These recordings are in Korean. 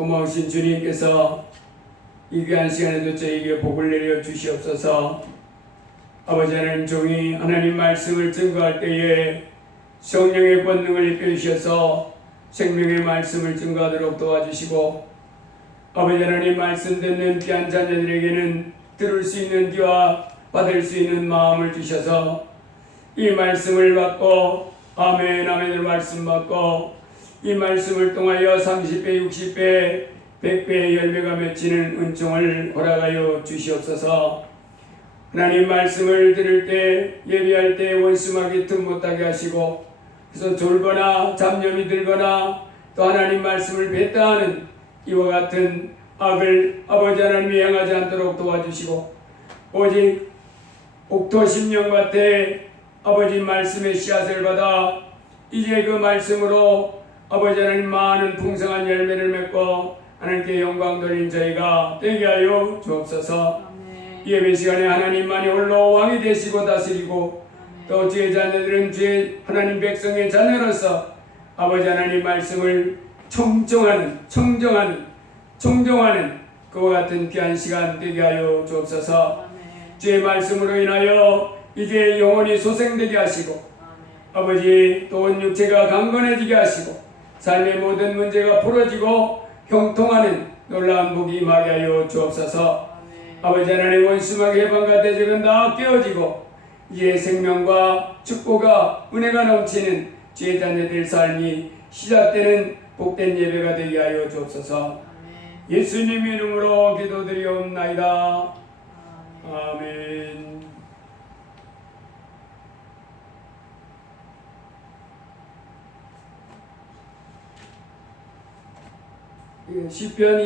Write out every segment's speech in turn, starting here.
고마우신 주님께서 이 귀한 시간에도 저에게 복을 내려 주시옵소서. 아버지 하나님, 종이 하나님 말씀을 증거할 때에 성령의 권능을 입혀 주셔서 생명의 말씀을 증거하도록 도와주시고, 아버지 하나님 말씀 듣는 귀한 자녀들에게는 들을 수 있는 귀와 받을 수 있는 마음을 주셔서 이 말씀을 받고 아멘 아멘을 말씀 받고 이 말씀을 통하여 30배 60배 100배의 열매가 맺히는 은총을 허락하여 주시옵소서. 하나님 말씀을 들을 때 예비할 때 원수마귀 틈 못하게 하시고, 그래서 졸거나 잡념이 들거나 또 하나님 말씀을 뱉다 하는 이와 같은 악을 아버지 하나님이 행하지 않도록 도와주시고, 오직 옥토 심령밭에 아버지 말씀의 씨앗을 받아 이제 그 말씀으로 아버지 하나님 많은 풍성한 열매를 맺고 하나님께 영광 돌린 저희가 되게 하여 주옵소서. 예배 시간에 하나님만이 홀로 왕이 되시고 다스리고, 또 주의 자녀들은 주의 하나님 백성의 자녀로서 아버지 하나님 말씀을 청정하는 그와 같은 귀한 시간 되게 하여 주옵소서. 주의 말씀으로 인하여 이제 영혼이 소생되게 하시고, 아버지 또 온 육체가 강건해지게 하시고, 삶의 모든 문제가 풀어지고 형통하는 놀라운 복이 임하게 하여 주옵소서. 아버지 하나님, 원수마귀 해방과 대적은 다 깨어지고 이제 생명과 축복과 은혜가 넘치는 주의 자녀들 삶이 시작되는 복된 예배가 되게 하여 주옵소서. 예수님 이름으로 기도드리옵나이다. 아멘. 시편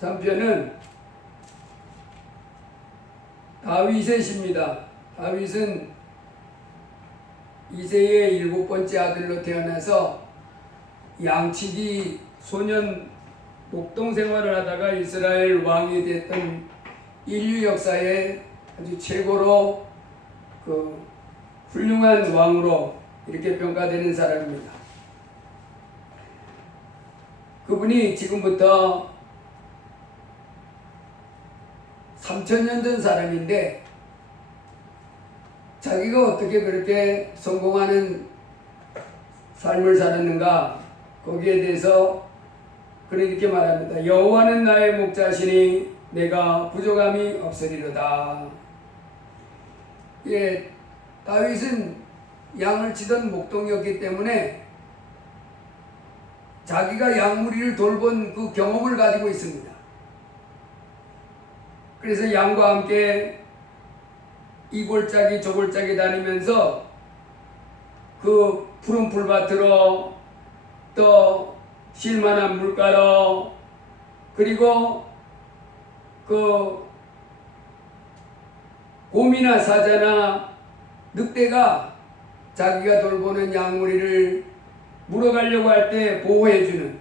23편은 다윗의 시입니다. 다윗은 이새의 7번째 아들로 태어나서 양치기 소년 목동 생활을 하다가 이스라엘 왕이 됐던 인류 역사에 아주 최고로 훌륭한 왕으로 이렇게 평가되는 사람입니다. 그분이 지금부터 3000년 전 사람인데, 자기가 어떻게 그렇게 성공하는 삶을 살았는가, 거기에 대해서 그는 이렇게 말합니다. 여호와는 나의 목자시니 내가 부족함이 없으리로다. 예, 다윗은 양을 치던 목동이었기 때문에 자기가 양무리를 돌본 그 경험을 가지고 있습니다. 그래서 양과 함께 이 골짜기 저 골짜기 다니면서 그 푸른 풀밭으로, 또 쉴만한 물가로, 그리고 그 곰이나 사자나 늑대가 자기가 돌보는 양무리를 물어가려고 할 때 보호해주는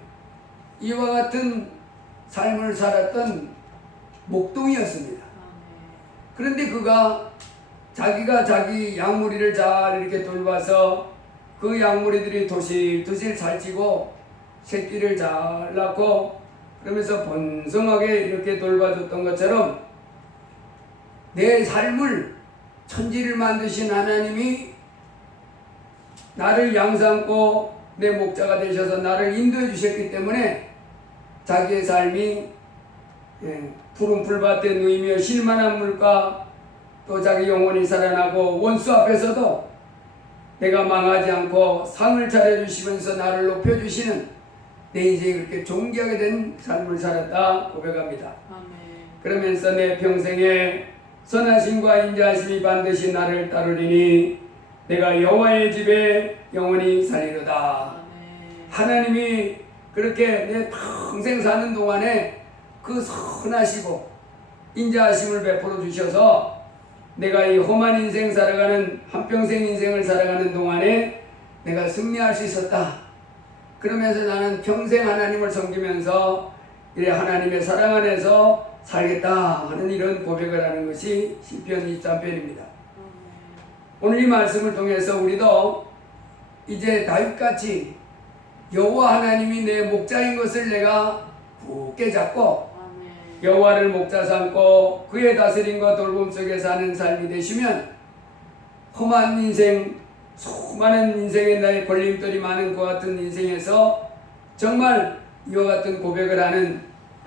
이와 같은 삶을 살았던 목동이었습니다. 그런데 그가 자기가 자기 양무리를 잘 이렇게 돌봐서 그 양무리들이 도실도실 살찌고 새끼를 잘 낳고 그러면서 번성하게 이렇게 돌봐줬던 것처럼, 내 삶을 천지를 만드신 하나님이 나를 양삼고 내 목자가 되셔서 나를 인도해 주셨기 때문에 자기의 삶이 푸른 풀밭에 누이며 쉴만한 물가, 또 자기 영혼이 살아나고 원수 앞에서도 내가 망하지 않고 상을 차려주시면서 나를 높여주시는 내 인생이 그렇게 존귀하게 된 삶을 살았다 고백합니다. 아멘. 그러면서 내 평생에 선하심과 인자하심이 반드시 나를 따르리니 내가 여호와의 집에 영원히 살리로다. 아멘. 하나님이 그렇게 내 평생 사는 동안에 그 선하시고 인자하심을 베풀어 주셔서 내가 이 험한 인생 살아가는, 한평생 인생을 살아가는 동안에 내가 승리할 수 있었다. 그러면서 나는 평생 하나님을 섬기면서 이래 하나님의 사랑 안에서 살겠다 하는 이런 고백을 하는 것이 시편 23편입니다. 오늘 이 말씀을 통해서 우리도 이제 다윗같이 여호와 하나님이 내 목자인 것을 내가 굳게 잡고 아멘. 여호와를 목자 삼고 그의 다스림과 돌봄 속에 사는 삶이 되시면 험한 인생, 수많은 인생에 나의 걸림돌이 많은 그 같은 인생에서 정말 이와 같은 고백을 하는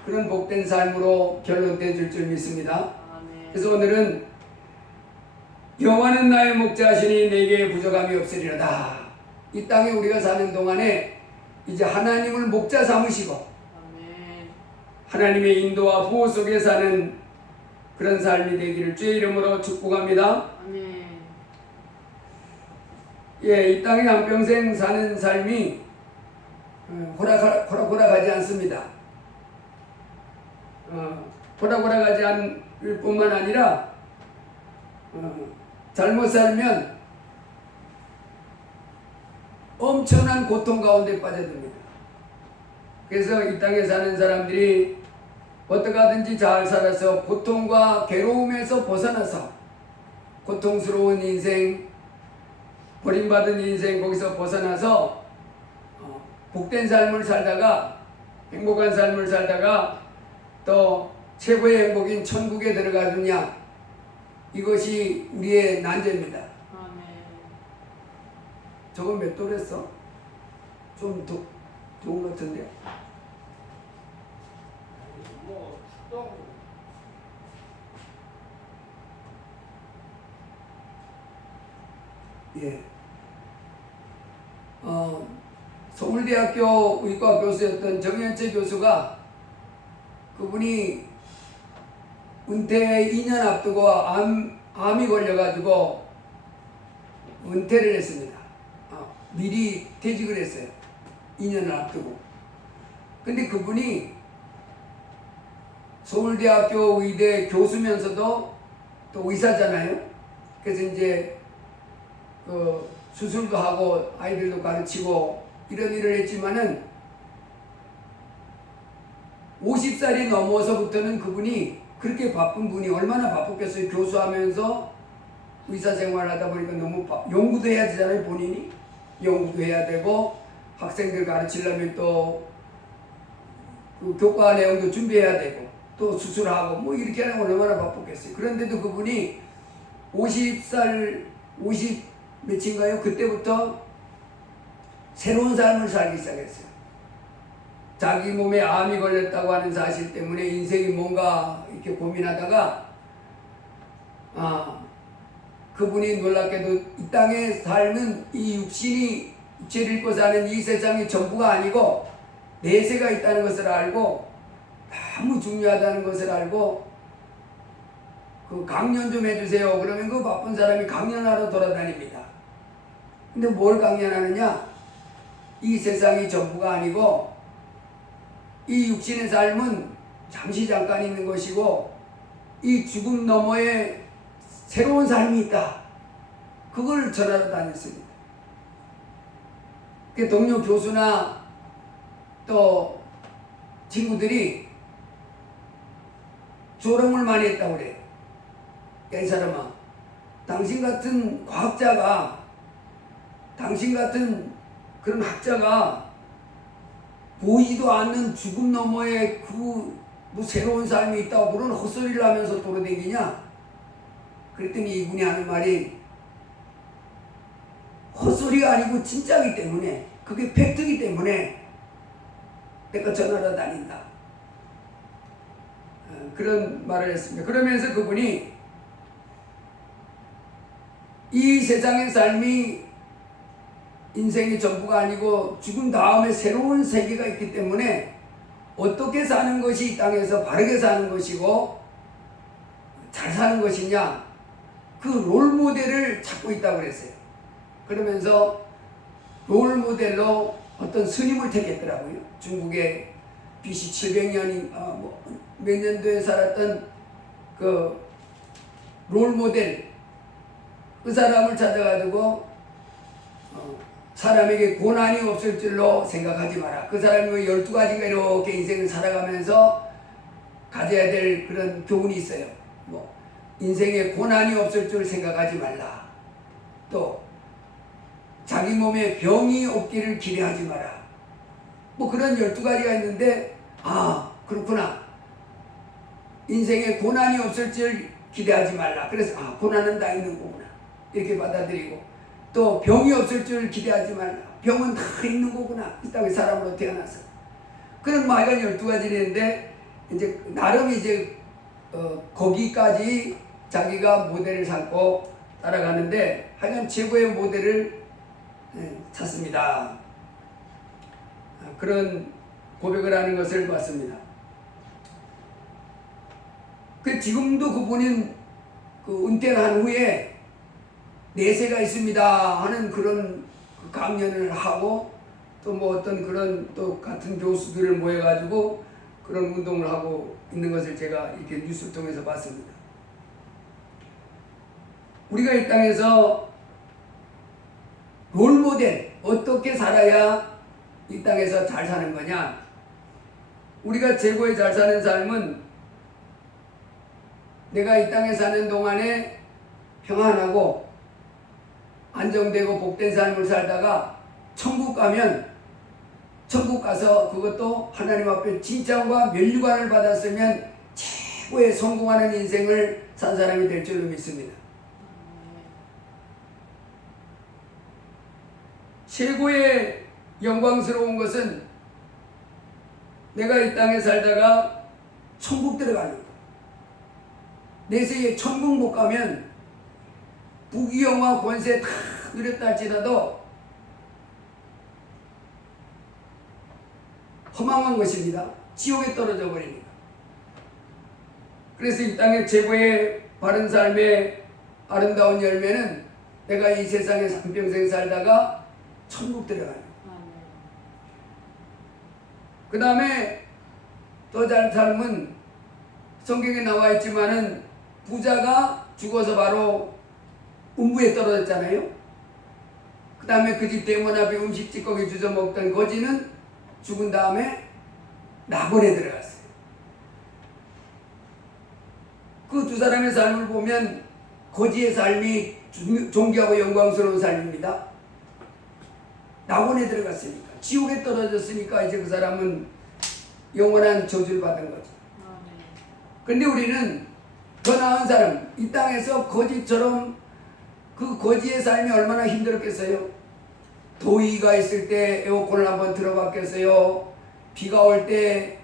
그런 복된 삶으로 결론된 줄 믿습니다. 아멘. 그래서 오늘은 여호와는 나의 목자시니 내게 부족함이 없으리로다. 이 땅에 우리가 사는 동안에 이제 하나님을 목자 삼으시고 아멘. 하나님의 인도와 보호 속에 사는 그런 삶이 되기를 주의 이름으로 축복합니다. 아멘. 예, 이 땅에 한평생 사는 삶이 호락호락하지 않습니다. 호락호락하지 않을 뿐만 아니라 잘못 살면 엄청난 고통 가운데 빠져듭니다. 그래서 이 땅에 사는 사람들이 어떻게 하든지 잘 살아서 고통과 괴로움에서 벗어나서 고통스러운 인생, 버림받은 인생 거기서 벗어나서 복된 삶을 살다가 행복한 삶을 살다가 또 최고의 행복인 천국에 들어가느냐, 이것이 우리의 난제입니다. 아멘. 저거 몇 도랬어? 좀 좋은 것 같은데. 예. 서울대학교 의과 교수였던 정현채 교수가 그분이 은퇴 2년 앞두고 암이 걸려가지고 은퇴를 했습니다. 미리 퇴직을 했어요. 2년을 앞두고. 근데 그분이 서울대학교 의대 교수면서도 또 의사잖아요. 그래서 이제 그 수술도 하고 아이들도 가르치고 이런 일을 했지만은 50살이 넘어서부터는 그분이 그렇게 바쁜 분이 얼마나 바쁘겠어요. 교수하면서 의사 생활을 하다 보니까 너무 연구도 해야 되잖아요. 본인이 연구도 해야 되고 학생들 가르치려면 또 그 교과 내용도 준비해야 되고 또 수술하고 뭐 이렇게 하는 건 얼마나 바쁘겠어요. 그런데도 그분이 50살 50 몇인가요? 그때부터 새로운 삶을 살기 시작했어요. 자기 몸에 암이 걸렸다고 하는 사실 때문에 인생이 뭔가 이렇게 고민하다가 그분이 놀랍게도 이 땅에 살는 이 육신이 육체를 입고 사는 이 세상이 전부가 아니고 내세가 있다는 것을 알고 너무 중요하다는 것을 알고 그 강연 좀 해주세요. 그러면 그 바쁜 사람이 강연하러 돌아다닙니다. 근데 뭘 강연하느냐? 이 세상이 전부가 아니고 이 육신의 삶은 잠시 잠깐 있는 것이고 이 죽음 너머에 새로운 삶이 있다. 그걸 전하러 다녔습니다. 그 동료 교수나 또 친구들이 조롱을 많이 했다고 그래요. 야, 이 사람아, 당신 같은 과학자가, 당신 같은 그런 학자가 보이지도 않는 죽음 너머에 뭐 새로운 삶이 있다고 그런 헛소리를 하면서 돌아다니냐? 그랬더니 이분이 하는 말이 헛소리가 아니고 진짜이기 때문에, 그게 팩트이기 때문에 내가 전하러 다닌다. 그런 말을 했습니다. 그러면서 그분이 이 세상의 삶이 인생의 전부가 아니고 죽은 다음에 새로운 세계가 있기 때문에 어떻게 사는 것이 이 땅에서 바르게 사는 것이고 잘 사는 것이냐, 그 롤모델을 찾고 있다고 그랬어요. 그러면서 롤모델로 어떤 스님을 택했더라고요. 중국의 BC 700년이 몇 년도에 살았던 그 롤모델, 그 사람을 찾아가지고 사람에게 고난이 없을 줄로 생각하지 마라. 그 사람이 12가지가 이렇게 인생을 살아가면서 가져야 될 그런 교훈이 있어요. 뭐 인생에 고난이 없을 줄 생각하지 말라. 또 자기 몸에 병이 없기를 기대하지 마라. 뭐 그런 12가지가 있는데, 아, 그렇구나. 인생에 고난이 없을 줄 기대하지 말라. 그래서 고난은 다 있는 거구나. 이렇게 받아들이고, 또 병이 없을 줄 기대하지 말라. 병은 다 있는 거구나. 이 땅에 사람으로 태어나서. 그런 뭐 하여간 12가지를 했는데, 이제 나름 이제 거기까지 자기가 모델을 삼고 따라가는데, 하여간 최고의 모델을 찾습니다. 그런 고백을 하는 것을 봤습니다. 지금도 그분은 은퇴를 한 후에 내세가 있습니다 하는 그런 강연을 하고, 또 뭐 어떤 그런 또 같은 교수들을 모여가지고 그런 운동을 하고 있는 것을 제가 이렇게 뉴스를 통해서 봤습니다. 우리가 이 땅에서 롤모델, 어떻게 살아야 이 땅에서 잘 사는 거냐? 우리가 최고의 잘 사는 삶은 내가 이 땅에 사는 동안에 평안하고 안정되고 복된 삶을 살다가 천국 가면, 천국 가서 그것도 하나님 앞에 칭찬과 면류관을 받았으면 최고의 성공하는 인생을 산 사람이 될 줄로 믿습니다. 최고의 영광스러운 것은 내가 이 땅에 살다가 천국 들어가는 것. 내세에 천국 못 가면 부귀영화 권세 다 누렸다 할지라도 허망한 것입니다. 지옥에 떨어져 버리니까. 그래서 이 땅의 최고의 바른 삶의 아름다운 열매는 내가 이 세상에 한평생 살다가 천국 들어가요. 그 다음에 더 잘 삶은 성경에 나와 있지만은 부자가 죽어서 바로 음부에 떨어졌잖아요. 그 다음에 그 집 대문 앞에 음식 찌꺼기 주워 먹던 거지는 죽은 다음에 낙원에 들어갔어요. 그 두 사람의 삶을 보면 거지의 삶이 존귀하고 영광스러운 삶입니다. 낙원에 들어갔으니까, 지옥에 떨어졌으니까 이제 그 사람은 영원한 저주를 받은 거죠. 그런데 우리는 더 나은 사람, 이 땅에서 거지처럼 그 거지의 삶이 얼마나 힘들었겠어요? 더위가 있을 때 에어컨을 한번 틀어봤겠어요? 비가 올 때,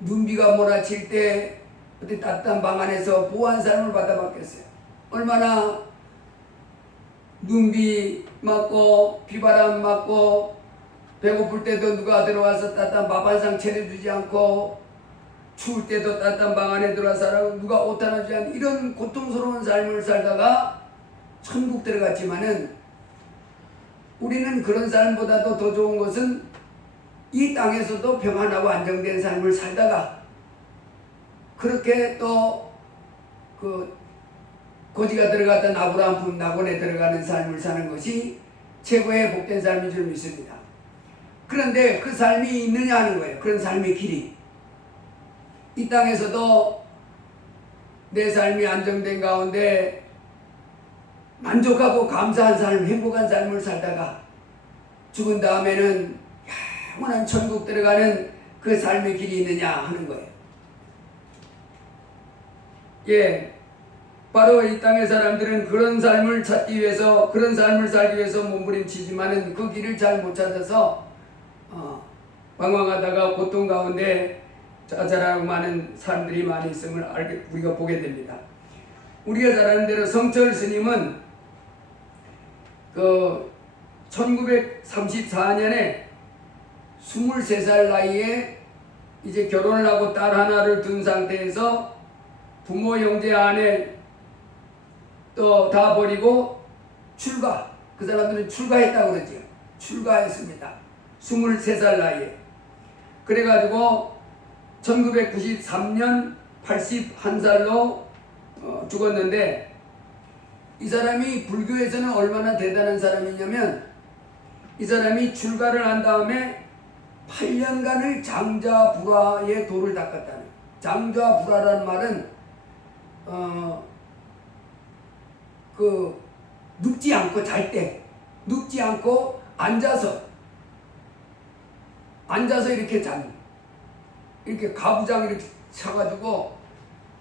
눈비가 몰아칠 때 어디 따뜻한 방 안에서 보호한 삶을 받아봤겠어요? 얼마나 눈비 맞고 비바람 맞고 배고플 때도 누가 들어와서 따뜻한 밥 한 상 차려주지 않고, 추울 때도 따뜻한 방 안에 들어와서 누가 옷 하나 주지 않는 이런 고통스러운 삶을 살다가 천국 들어갔지만은, 우리는 그런 삶보다도 더 좋은 것은 이 땅에서도 평안하고 안정된 삶을 살다가 그렇게 또 그 거지가 들어갔던 아브라함 품 낙원에 들어가는 삶을 사는 것이 최고의 복된 삶인 줄 믿습니다. 그런데 그 삶이 있느냐 하는 거예요. 그런 삶의 길이. 이 땅에서도 내 삶이 안정된 가운데 만족하고 감사한 삶, 행복한 삶을 살다가 죽은 다음에는 영원한 천국 들어가는 그 삶의 길이 있느냐 하는 거예요. 예, 바로 이 땅의 사람들은 그런 삶을 찾기 위해서, 그런 삶을 살기 위해서 몸부림치지만은 그 길을 잘 못 찾아서 방황하다가 고통 가운데 자잘하고 많은 사람들이 많이 있음을 우리가 보게 됩니다. 우리가 잘 아는 대로 성철 스님은 그 1934년에 23살 나이에 이제 결혼을 하고 딸 하나를 둔 상태에서 부모 형제 아내 또 다 버리고 출가, 그 사람들은 출가했다고 그러죠. 출가했습니다. 23살 나이에. 그래가지고 1993년 81살로 죽었는데, 이 사람이 불교에서는 얼마나 대단한 사람이냐면, 이 사람이 출가를 한 다음에 8년간을 장자불화의 도를 닦았다는. 장자불화라는 말은 눕지 않고 잘 때, 눕지 않고 앉아서 앉아서 이렇게 이렇게 가부장 이렇게 쳐가지고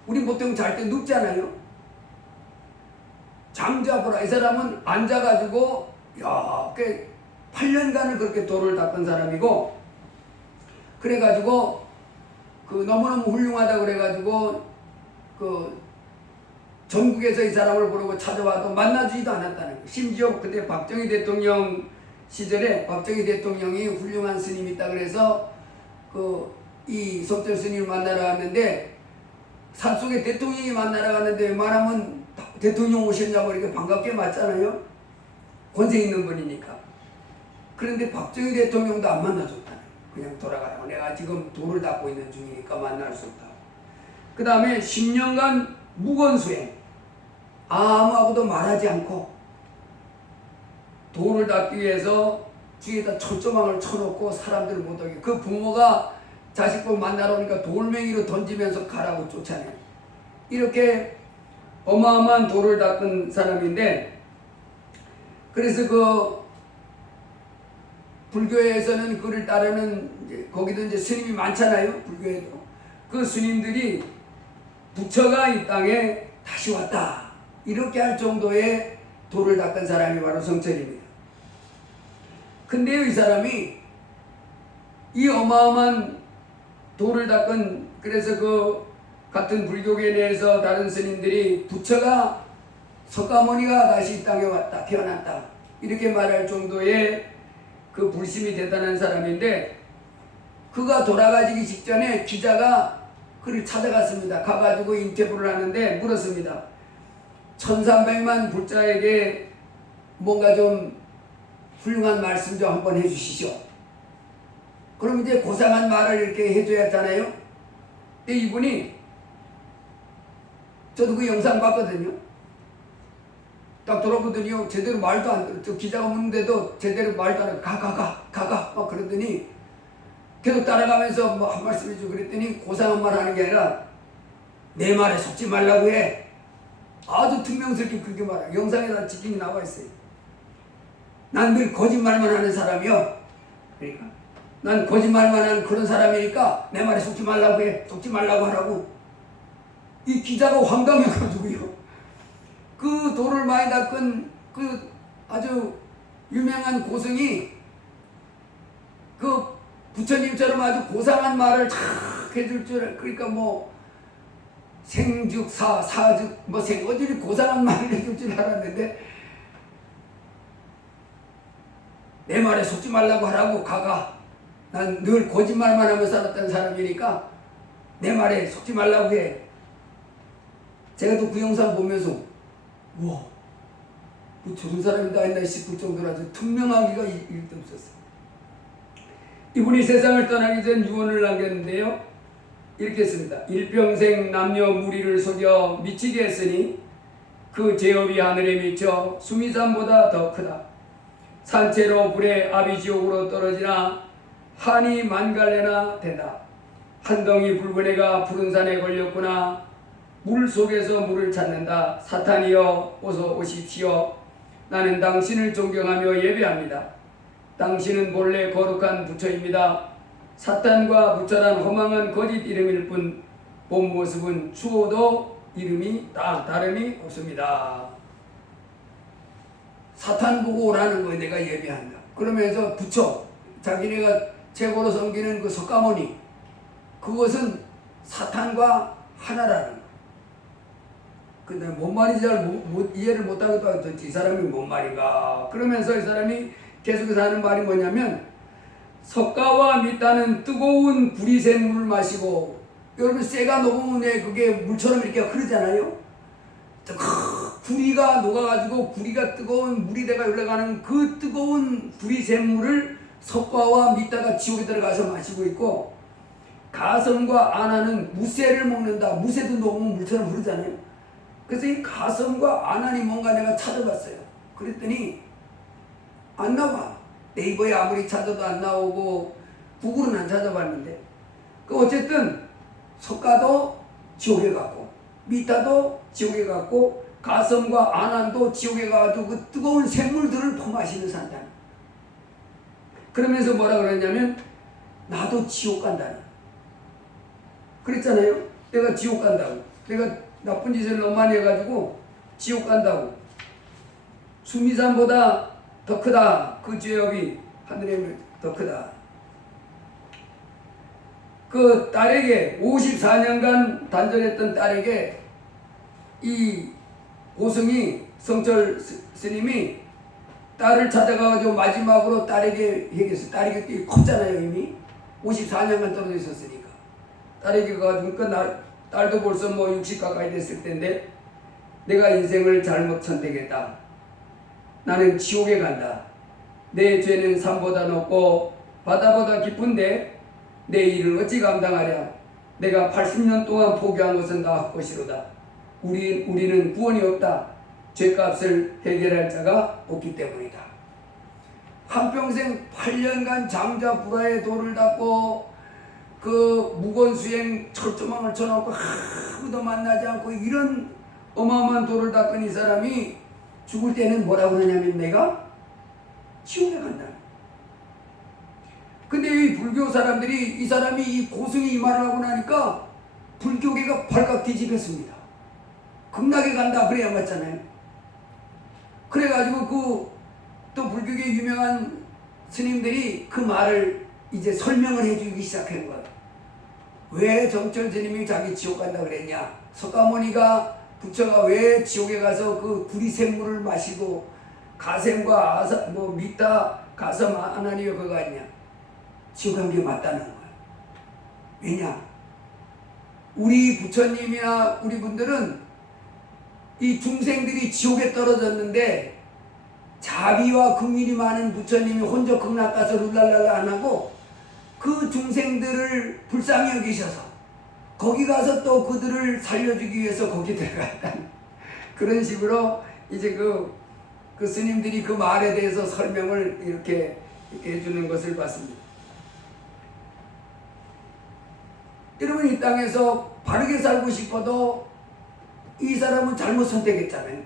우리 보통 잘 때 눕잖아요. 잠자보라. 이 사람은 앉아가지고 꽤 8년간을 그렇게 돌을 닦은 사람이고, 그래가지고 너무너무 훌륭하다 그래가지고 전국에서 이 사람을 부르고 찾아와도 만나주지도 않았다는 거예요. 심지어 그때 박정희 대통령 시절에 박정희 대통령이 훌륭한 스님이 있다 그래서 이 석절 스님을 만나러 갔는데, 산속에 대통령이 만나러 갔는데 웬만하면 대통령 오셨냐고 이렇게 반갑게 맞잖아요. 권세 있는 분이니까. 그런데 박정희 대통령도 안 만나줬다는 거예요. 그냥 돌아가라고. 내가 지금 돌을 닦고 있는 중이니까 만날 수 없다고. 그 다음에 10년간 무건수행. 아무하고도 말하지 않고 돌을 닦기 위해서 뒤에다 철조망을 쳐놓고 사람들 못 오게. 그 부모가 자식들 만나러 오니까 돌멩이로 던지면서 가라고 쫓아내요. 이렇게 어마어마한 돌을 닦은 사람인데, 그래서 불교에서는 그를 따르는 거기도 이제 스님이 많잖아요. 불교에도 그 스님들이 부처가 이 땅에 다시 왔다 이렇게 할 정도의 돌을 닦은 사람이 바로 성철입니다. 근데요, 이 사람이 이 어마어마한 돌을 닦은, 그래서 같은 불교계 내에서 다른 스님들이 부처가 석가모니가 다시 이 땅에 왔다, 태어났다 이렇게 말할 정도의 그 불심이 대단한 사람인데, 그가 돌아가시기 직전에 기자가 그를 찾아갔습니다. 가가지고 인터뷰를 하는데 물었습니다. 1300만 불자에게 뭔가 좀 훌륭한 말씀 좀 한번 해주시죠. 그럼 이제 고상한 말을 이렇게 해줘야 하잖아요. 근데 이분이, 저도 그 영상 봤거든요. 딱 돌아보더니 제대로 말도 안 들어. 저 기자가 묻는데도 제대로 말도 안 하고 가가 막 그러더니 계속 따라가면서 뭐 한 말씀 해주고 그랬더니 고상한 말 하는 게 아니라 내 말에 속지 말라고 해. 아주 퉁명스럽게 그렇게 말해. 영상에다 찍힌 게 나와 있어요. 난 늘 거짓말만 하는 사람이요. 그러니까 난 거짓말만 하는 그런 사람이니까 내 말에 속지 말라고 해. 속지 말라고 하라고. 이 기자가 황당해가지고요. 그 돌을 많이 닦은 그 아주 유명한 고승이 그 부처님처럼 아주 고상한 말을 탁 해줄 줄, 그러니까 뭐 생죽 사죽 뭐 어찌 고상한 말을 해줄 줄 알았는데, 내 말에 속지 말라고 하라고 가가. 난 늘 거짓말만 하며 살았던 사람이니까 내 말에 속지 말라고 해. 제가 또 그 영상 보면서 우와, 뭐 저런 사람이 다 있나 싶을 정도로 아주 투명하기가 일도 없었어요. 이분이 세상을 떠나기 전 유언을 남겼는데요. 이렇게 했습니다. 일평생 남녀 무리를 속여 미치게 했으니 그 죄업이 하늘에 미쳐 수미산보다 더 크다. 산채로 불에 아비지옥으로 떨어지나 한이 만갈래나 된다. 한 덩이 붉은 애가 푸른 산에 걸렸구나. 물 속에서 물을 찾는다. 사탄이여 어서 오십시오. 나는 당신을 존경하며 예배합니다. 당신은 본래 거룩한 부처입니다. 사탄과 부처란 허망한 거짓 이름일 뿐 본 모습은 추호도 이름이 다름이 없습니다. 사탄 보고 오라는 거에 내가 예배한다. 그러면서 부처, 자기네가 최고로 섬기는 그 석가모니, 그것은 사탄과 하나라는 거. 근데 뭔 말인지 잘 이해를 못하기도 하고 이 사람이 뭔 말인가. 그러면서 이 사람이 계속해서 하는 말이 뭐냐면, 석가와 밑다는 뜨거운 불이 샌 물을 마시고, 여러분 쇠가 녹으면 그게 물처럼 이렇게 흐르잖아요. 구리가 녹아가지고 구리가 뜨거운 물이 돼가 올라가는 그 뜨거운 불이 샌 물을 석가와 밑다가 지옥에 들어가서 마시고 있고, 가섬과 아나는 무쇠를 먹는다. 무쇠도 녹으면 물처럼 흐르잖아요. 그래서 이 가섬과 아난이 뭔가 내가 찾아봤어요. 그랬더니 안 나와. 네이버에 아무리 찾아도 안 나오고 구글은 안 찾아봤는데, 어쨌든 석가도 지옥에 갔고 미타도 지옥에 갔고 가섬과 아난도 지옥에 가가지고 그 뜨거운 샘물들을 퍼마시는 산단. 그러면서 뭐라 그러냐면 나도 지옥 간다는. 그랬잖아요. 내가 지옥 간다고. 내가 나쁜 짓을 너무 많이 해가지고 지옥 간다고. 수미산보다 더 크다. 그 죄업이 하늘에 더 크다. 그 딸에게 54년간 단절했던 딸에게 이 고승이 성철 스님이 딸을 찾아가가지고 마지막으로 딸에게 얘기했어요. 딸이 그때 컸잖아요. 이미 54년간 떨어져 있었으니까. 딸에게 가가지고 그 딸도 벌써 뭐 60 가까이 됐을 텐데 내가 인생을 잘못 선택했다. 나는 지옥에 간다. 내 죄는 산보다 높고 바다보다 깊은데 내 일을 어찌 감당하랴. 내가 80년 동안 포기한 것은 다 헛것이로다. 우리는 구원이 없다. 죄값을 해결할 자가 없기 때문이다. 한평생 8년간 장자불화의 도를 닦고 그 무건수행 철조망을 쳐놓고 아무도 만나지 않고 이런 어마어마한 도를 닦은 이 사람이 죽을 때는 뭐라고 하냐면 내가 지옥에 간다. 근데 이 불교 사람들이 이 사람이 이 고승이 이 말을 하고 나니까 불교계가 발칵 뒤집혔습니다. 극락에 간다 그래야 맞잖아요. 그래가지고 또 불교계 유명한 스님들이 그 말을 이제 설명을 해주기 시작한 거예요. 왜 정철 스님이 자기 지옥 간다 그랬냐? 석가모니가 부처가 왜 지옥에 가서 그 구리샘물을 마시고 가샘과 미타 가섬 아나니어 그거 아니냐? 지옥 간 게 맞다는 거예요. 왜냐? 우리 부처님이나 우리 분들은 이 중생들이 지옥에 떨어졌는데 자비와 긍휼이 많은 부처님이 혼자 극락 가서 룰랄랄라 안 하고 그 중생들을 불쌍히 여기셔서 거기 가서 또 그들을 살려주기 위해서 거기 들어갔다는 그런 식으로 이제 그 스님들이 그 말에 대해서 설명을 이렇게 해주는 것을 봤습니다. 여러분 이 땅에서 바르게 살고 싶어도 이 사람은 잘못 선택했잖아요.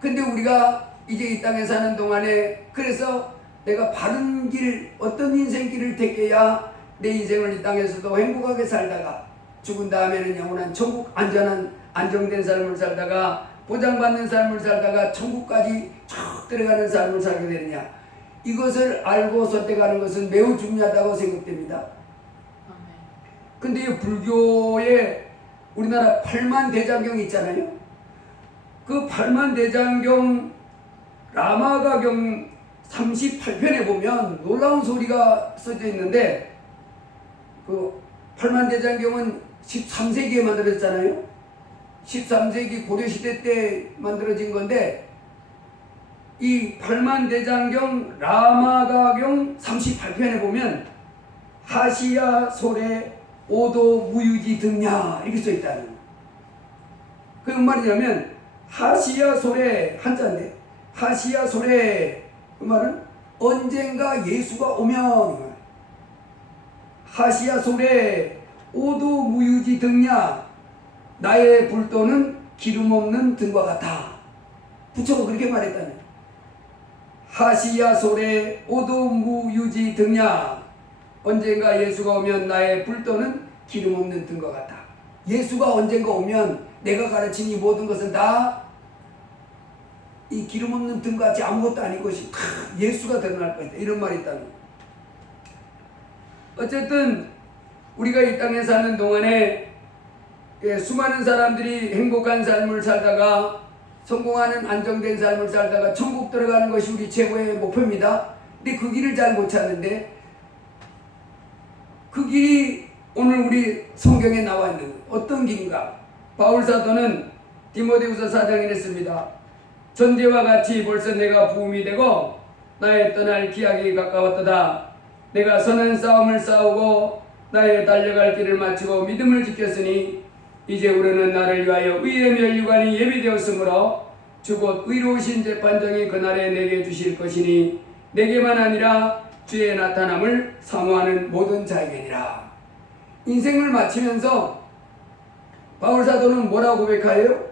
근데 우리가 이제 이 땅에 사는 동안에 그래서 내가 바른 길, 어떤 인생길을 택해야 내 인생을 이 땅에서도 행복하게 살다가 죽은 다음에는 영원한 천국 안정된 삶을 살다가 보장받는 삶을 살다가 천국까지 쭉 들어가는 삶을 살게 되느냐. 이것을 알고 선택하는 것은 매우 중요하다고 생각됩니다. 근데 이 불교에 우리나라 8만 대장경이 있잖아요. 그 8만 대장경 라마가경 38편에 보면 놀라운 소리가 써져 있는데 그 8만 대장경은 13세기에 만들어졌잖아요. 13세기 고려시대 때 만들어진 건데 이 8만 대장경 라마가경 38편에 보면 하시야 소래 오도 무유지 등냐 이렇게 써 있다는 거예요. 그 말이냐면 하시야 소래 한자인데 하시야 소래 그 말은 언젠가 예수가 오면 하시야 소래 오도 무유지 등냐 나의 불도는 기름 없는 등과 같아. 부처가 그렇게 말했다네. 하시야 소래 오도 무유지 등냐 언젠가 예수가 오면 나의 불도는 기름 없는 등과 같아. 예수가 언젠가 오면 내가 가르친 이 모든 것은 다 이 기름 없는 등같이 아무것도 아닌 것이 예수가 드러날 것이다. 이런 말이 있다는 거예요. 어쨌든 우리가 이 땅에 사는 동안에 수많은 사람들이 행복한 삶을 살다가 성공하는 안정된 삶을 살다가 천국 들어가는 것이 우리 최고의 목표입니다. 근데 그 길을 잘 못 찾는데 그 길이 오늘 우리 성경에 나와 있는 거예요. 어떤 길인가? 바울 사도는 디모데후서 4장에 이랬습니다. 전제와 같이 벌써 내가 부음이 되고 나의 떠날 기약이 가까웠도다. 내가 선한 싸움을 싸우고 나의 달려갈 길을 마치고 믿음을 지켰으니 이제 우리는 나를 위하여 의의 면류관이 예비되었으므로 주곧 의로우신 재판장이 그날에 내게 주실 것이니 내게만 아니라 주의 나타남을 사모하는 모든 자에게니라. 인생을 마치면서 바울 사도는 뭐라고 고백하여요?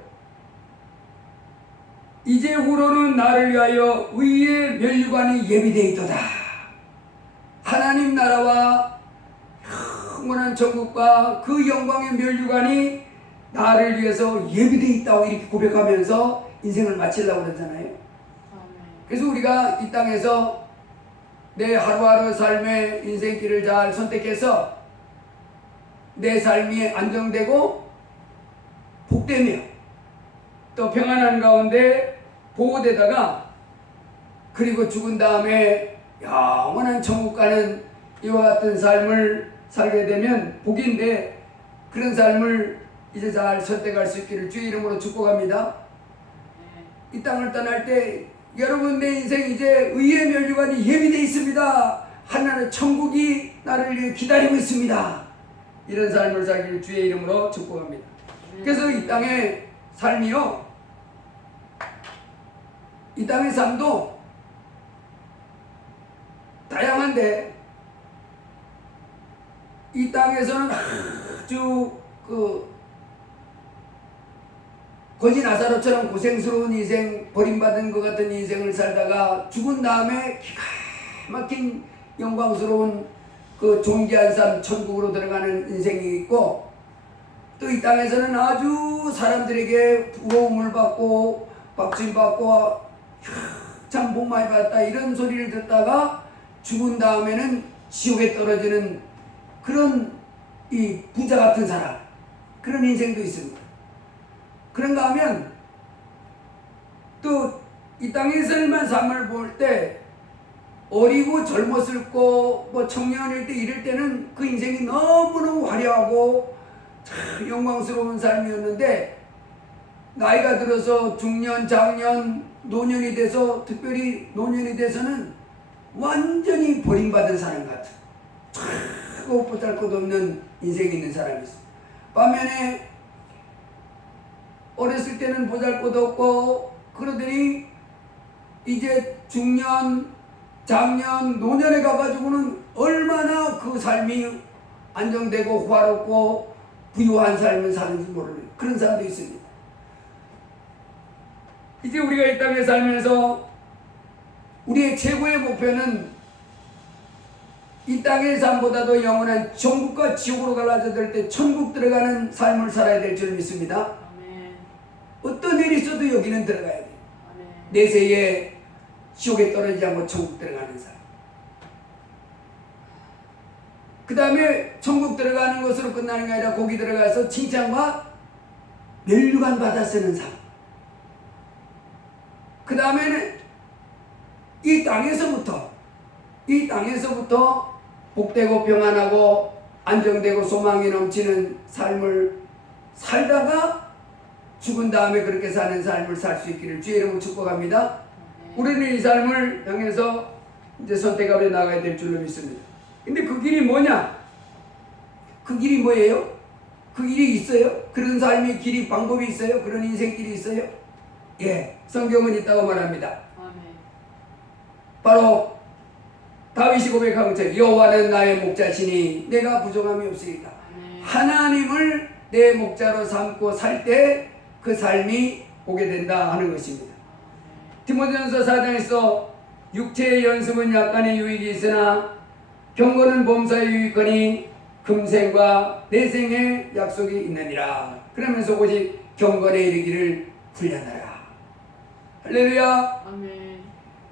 이제 후로는 나를 위하여 의의 면류관이 예비되어 있도다. 하나님 나라와 영원한 천국과 그 영광의 면류관이 나를 위해서 예비되어 있다고 이렇게 고백하면서 인생을 마치려고 그러잖아요. 그래서 우리가 이 땅에서 내 하루하루 삶의 인생길을 잘 선택해서 내 삶이 안정되고 복되며 또 평안한 가운데 보호되다가 그리고 죽은 다음에 영원한 천국 가는 이와 같은 삶을 살게 되면 복인데, 그런 삶을 이제 잘 선택할 수 있기를 주의 이름으로 축복합니다. 이 땅을 떠날 때 여러분, 내 인생 이제 의의 면류관이 예비되어 있습니다. 하나는 천국이 나를 위해 기다리고 있습니다. 이런 삶을 살기를 주의 이름으로 축복합니다. 그래서 이 땅의 삶이요, 이 땅의 삶도 다양한데, 이 땅에서는 아주 거지 나사로처럼 고생스러운 인생, 버림받은 것 같은 인생을 살다가 죽은 다음에 기가 막힌 영광스러운 그 존귀한 삶, 천국으로 들어가는 인생이 있고, 또 이 땅에서는 아주 사람들에게 부러움을 받고 박수를 받고 참 복 많이 받았다 이런 소리를 듣다가 죽은 다음에는 지옥에 떨어지는 그런 이 부자 같은 사람, 그런 인생도 있습니다. 그런가 하면 또 이 땅에서만 삶을 볼 때 어리고 젊었을 거, 뭐 청년일 때 이럴 때는 그 인생이 너무너무 화려하고 참 영광스러운 삶이었는데, 나이가 들어서 중년, 장년, 노년이 돼서, 특별히 노년이 돼서는 완전히 버림받은 사람 같은 참 보잘것없는 인생이 있는 사람이 있어요. 반면에 어렸을 때는 보잘것없고 그러더니 이제 중년, 장년, 노년에 가가지고는 얼마나 그 삶이 안정되고 화롭고 부유한 삶을 사는지 모르는 그런 사람도 있습니다. 이제 우리가 이 땅에 살면서 우리의 최고의 목표는 이 땅의 삶보다도 영원한 천국과 지옥으로 갈라져 때 천국 들어가는 삶을 살아야 될 줄 믿습니다. 어떤 일이 있어도 여기는 들어가야 돼요. 내세에 지옥에 떨어지지 않고 천국 들어가는 삶. 그 다음에 천국 들어가는 것으로 끝나는 게 아니라 거기 들어가서 칭찬과 면류관 받아 쓰는 삶. 그 다음에는 이 땅에서부터 복되고 평안하고 안정되고 소망이 넘치는 삶을 살다가 죽은 다음에 그렇게 사는 삶을 살 수 있기를 주의 이름으로 축복합니다. 우리는 이 삶을 향해서 이제 선택하며 나가야 될 줄로 믿습니다. 근데 그 길이 뭐냐? 그 길이 뭐예요? 그 길이 있어요? 그런 삶의 길이, 방법이 있어요? 그런 인생길이 있어요? 예, 성경은 있다고 말합니다. 바로 다윗이 고백한 것처럼 여호와는 나의 목자시니 내가 부족함이 없으리다. 하나님을 내 목자로 삼고 살 때 그 삶이 오게 된다 하는 것입니다. 디모데전서 4장에서 육체의 연습은 약간의 유익이 있으나 경건은 범사에 유익하니 금생과 내생의 약속이 있느니라. 그러면서 오직 경건에 이르기를 훈련하라. 할렐루야. 아멘.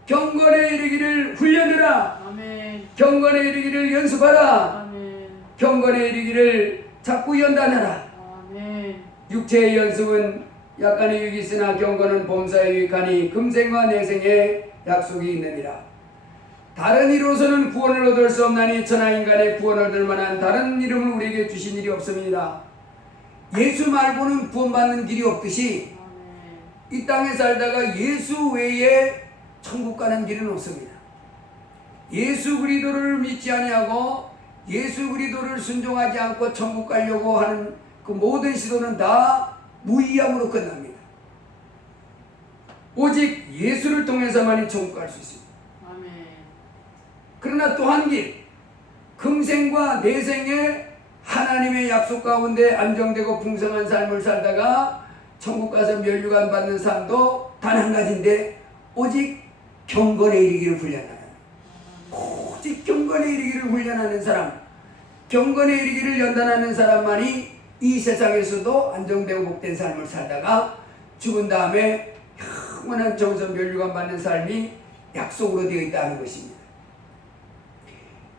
경건에 이르기를 훈련하라. 아멘. 경건에 이르기를 연습하라. 아멘. 경건에 이르기를 자꾸 연단하라. 아멘. 육체의 연습은 약간의 유익이 있으나 경건은 범사에 유익하니 금생과 내생의 약속이 있느니라. 다른 이로서는 구원을 얻을 수 없나니 천하 인간의 구원을 얻을 만한 다른 이름을 우리에게 주신 일이 없습니다. 예수 말고는 구원받는 길이 없듯이 이 땅에 살다가 예수 외에 천국 가는 길은 없습니다. 예수 그리스도를 믿지 아니하고 예수 그리스도를 순종하지 않고 천국 가려고 하는 그 모든 시도는 다 무의함으로 끝납니다. 오직 예수를 통해서만이 천국 갈 수 있습니다. 아멘. 그러나 또 한 길, 금생과 내생의 하나님의 약속 가운데 안정되고 풍성한 삶을 살다가 천국 가서 면류관 받는 삶도 단 한 가지인데 오직 경건에 이르기를 훈련하는, 오직 경건에 이르기를 훈련하는 사람, 경건에 이르기를 연단하는 사람만이 이 세상에서도 안정되고 복된 삶을 살다가 죽은 다음에 영원한 정성 멸류관 받는 삶이 약속으로 되어 있다는 것입니다.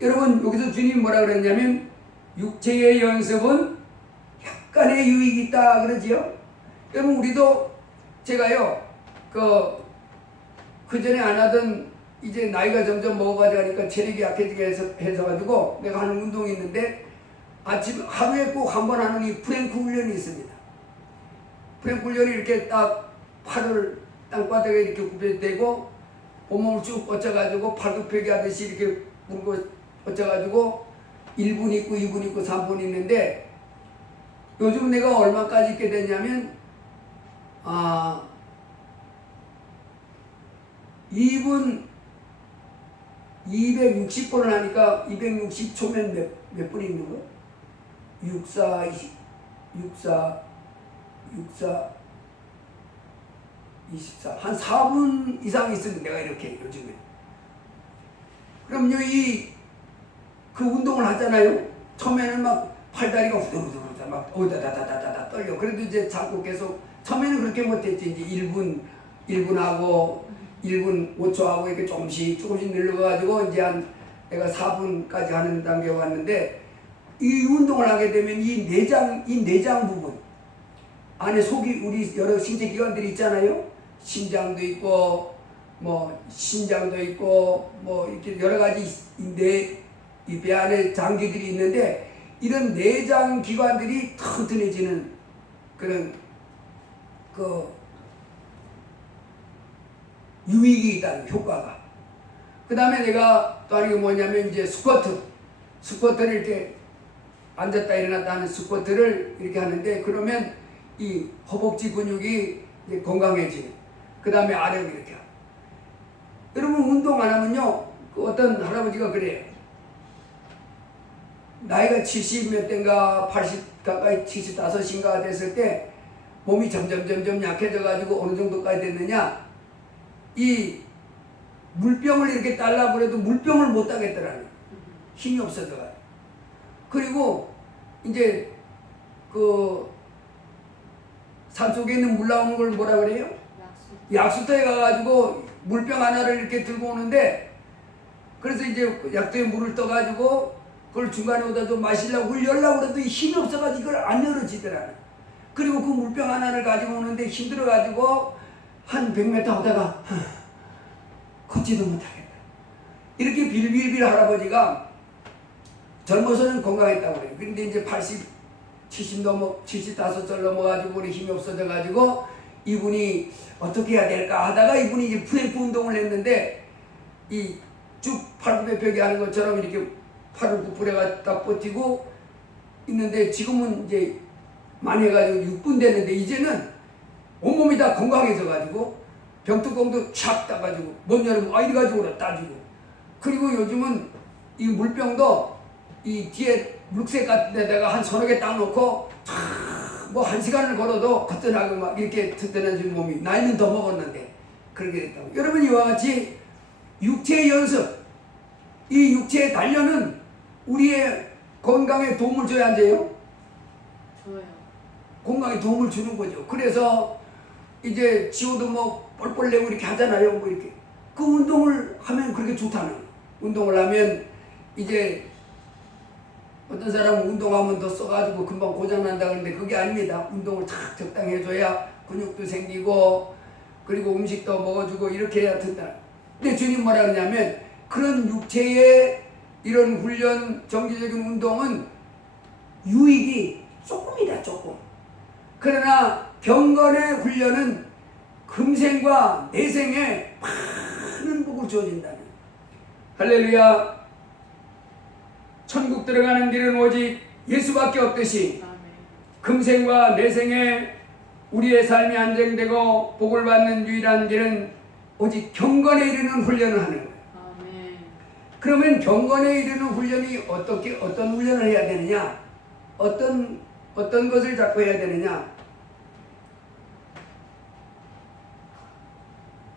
여러분, 여기서 주님이 뭐라 그랬냐면 육체의 연습은 약간의 유익이 있다 그러지요. 여러분, 우리도 제가요 그 전에 안 하던, 이제 나이가 점점 먹어가니까 체력이 약해지게 해서 내가 하는 운동이 있는데, 아침 하루에 꼭 한 번 하는 이 프랭크 훈련이 있습니다. 프랭크 훈련이 이렇게 딱 팔을 땅바닥에 이렇게 굽혀대고 온몸을 쭉 뻗쳐가지고 팔굽혀펴기 하듯이 이렇게 물고 뻗쳐가지고 1분 있고 2분 있고 3분 있는데, 요즘 내가 얼마까지 있게 됐냐면 2분 260번을 하니까 260초면 몇 분 있는 거? 64 24 한 4분 이상 있으면 내가 이렇게 요즘에. 그럼요, 그 운동을 하잖아요. 처음에는 막 팔다리가 후들후들 막 다다다다다 떨려. 그래도 이제 자꾸 계속, 처음에는 그렇게 못했지. 이제 1분 하고 1분 5초 하고 이렇게 조금씩 늘려가지고 이제 내가 4분까지 하는 단계에 왔는데, 이 운동을 하게 되면 이 내장 부분 안에 속이, 우리 여러 신체 기관들이 있잖아요. 심장도 있고 뭐 신장도 있고 뭐 이렇게 여러 가지 이 배 안에 장기들이 있는데, 이런 내장 기관들이 튼튼해지는 그런 유익이 있다는 효과가. 그 다음에 내가 또 하는 게 뭐냐면 이제 스쿼트를 이렇게 앉았다 일어났다 하는 스쿼트를 이렇게 하는데, 그러면 이 허벅지 근육이 이제 건강해지는. 그 다음에 아령 이렇게 하고. 여러분, 운동 안 하면요, 어떤 할아버지가 그래요. 나이가 70 몇 대인가 80 가까이 75인가 됐을 때 몸이 점점 약해져 가지고 어느 정도까지 됐느냐, 이 물병을 이렇게 따려고 해도 물병을 못 따겠더라는, 힘이 없어져가지고. 그리고 이제 그 산속에 있는 물 나오는 걸 뭐라 그래요? 약수터에 가가지고 물병 하나를 이렇게 들고 오는데, 그래서 이제 약수터에 물을 떠가지고 그걸 중간에 오다 좀 마시려고 열려고 그래도 힘이 없어가지고 이걸 안 열어지더라는. 그리고 그 물병 하나를 가지고 오는데 힘들어가지고 한 100m 오다가 걷지도 못하겠다. 이렇게 빌빌빌 할아버지가 젊어서는 건강했다고 그래요. 근데 이제 75살 넘어가지고 우리 힘이 없어져가지고 이분이 어떻게 해야 될까 하다가 이분이 이제 프랭크 운동을 했는데, 이 쭉 팔굽혀펴기 하는 것처럼 이렇게 팔을 구부려가 딱 버티고 있는데, 지금은 이제 많이 해가지고 6분 됐는데, 이제는 온몸이 다 건강해져가지고 병뚜껑도 촥 따가지고 먼 여름 이리 가지고 따주고, 그리고 요즘은 이 물병도 이 뒤에 룩색 같은 데다가 한 서너 개 딱 놓고 뭐 1시간을 걸어도 거뜬하고 막 이렇게 튼튼해진 몸이, 나이는 더 먹었는데 그렇게 됐다고. 여러분, 이와 같이 육체의 연습, 이 육체의 단련은 우리의 건강에 도움을 줘야 안 돼요? 좋아요. 건강에 도움을 주는 거죠. 그래서 이제 지호도 뭐 뻘뻘 내고 이렇게 하잖아요. 뭐 이렇게. 그 운동을 하면 그렇게 좋다는 거예요. 운동을 하면 이제 어떤 사람은 운동하면 더 써가지고 금방 고장난다 그러는데 그게 아닙니다. 운동을 탁 적당히 해줘야 근육도 생기고, 그리고 음식도 먹어주고 이렇게 해야 된다. 근데 주님 뭐라 그러냐면, 그런 육체의 이런 훈련, 정기적인 운동은 유익이 조금이다, 조금. 그러나 경건의 훈련은 금생과 내생에 많은 복을 주어진다는. 할렐루야. 천국 들어가는 길은 오직 예수밖에 없듯이, 금생과 내생에 우리의 삶이 안정되고 복을 받는 유일한 길은 오직 경건에 이르는 훈련을 하는 거예요. 아멘. 그러면 경건에 이르는 훈련이 어떤 훈련을 해야 되느냐? 어떤 것을 자꾸 해야 되느냐?